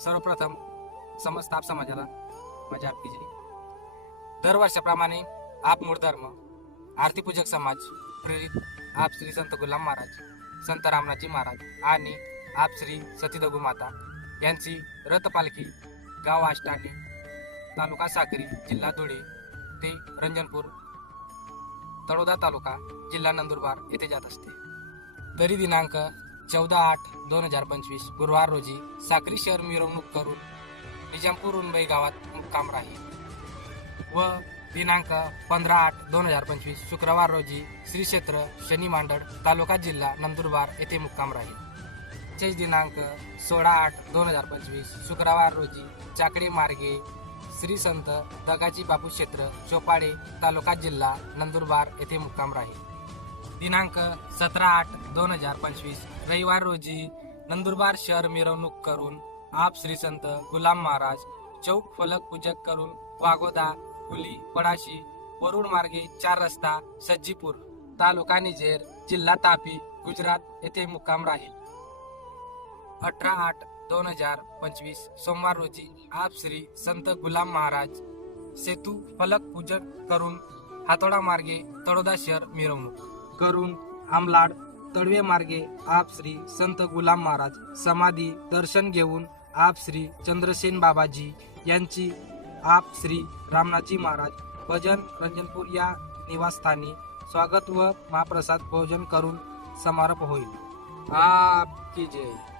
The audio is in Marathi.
सर्वप्रथम समस्त आप समाजाला माझ्या आपली जय दरवर्षाप्रमाणे आप मूळ धर्म आरती पूजक समाज प्रेरित आप श्री संत गुलाम महाराज संत रामनाथजी महाराज आणि आप श्री सतीदगू माता यांची रथपालखी गाव आष्टाने तालुका साक्री जिल्हा धुळे ते रंजनपूर तळोदा तालुका जिल्हा नंदुरबार येथे जात असते. तरी दिनांक चौदा आठ दोन हजार पंचवीस गुरुवार रोजी साक्री शहर मिरवणूक करून निजामपूर उनबाई गावात मुक्काम राहील. व दिनांक पंधरा आठ दोन हजार पंचवीस शुक्रवार रोजी श्री क्षेत्र शनी मांडळ तालुका जिल्हा नंदुरबार येथे मुक्काम राहील. तेच दिनांक सोळा आठ दोन हजार पंचवीस शुक्रवार रोजी चाकडे मार्गे श्री संत दगाची बापू क्षेत्र चोपाडे तालुका जिल्हा नंदुरबार येथे मुक्काम राहील. दिनांक सतरा आठ दोन हजार पंचवीस रविवार रोजी नंदुरबार शहर मिरवणूक करून आप श्री संत गुलाम महाराज चौक फलक पूजक करून वागोदा हुली पडाशी वरुड मार्गे चार रस्ता सज्जीपूर तालुका निजेर जिल्हा तापी गुजरात येथे मुक्काम राहील. अठरा आठ दोन हजार पंचवीस सोमवार रोजी आप श्री संत गुलाम महाराज सेतू फलक पूजन करून हातोडा मार्गे तळोदा शहर मिरवणूक. करून आमलाड तडवे मार्गे आप श्री संत गुलाम महाराज समाधी दर्शन घेऊन आप श्री चंद्रसेन बाबाजी यांची आप श्री रामनाथजी महाराज भजन रंजनपूर या निवासस्थानी स्वागत व महाप्रसाद भोजन करून समारोप होईल. आप की जय.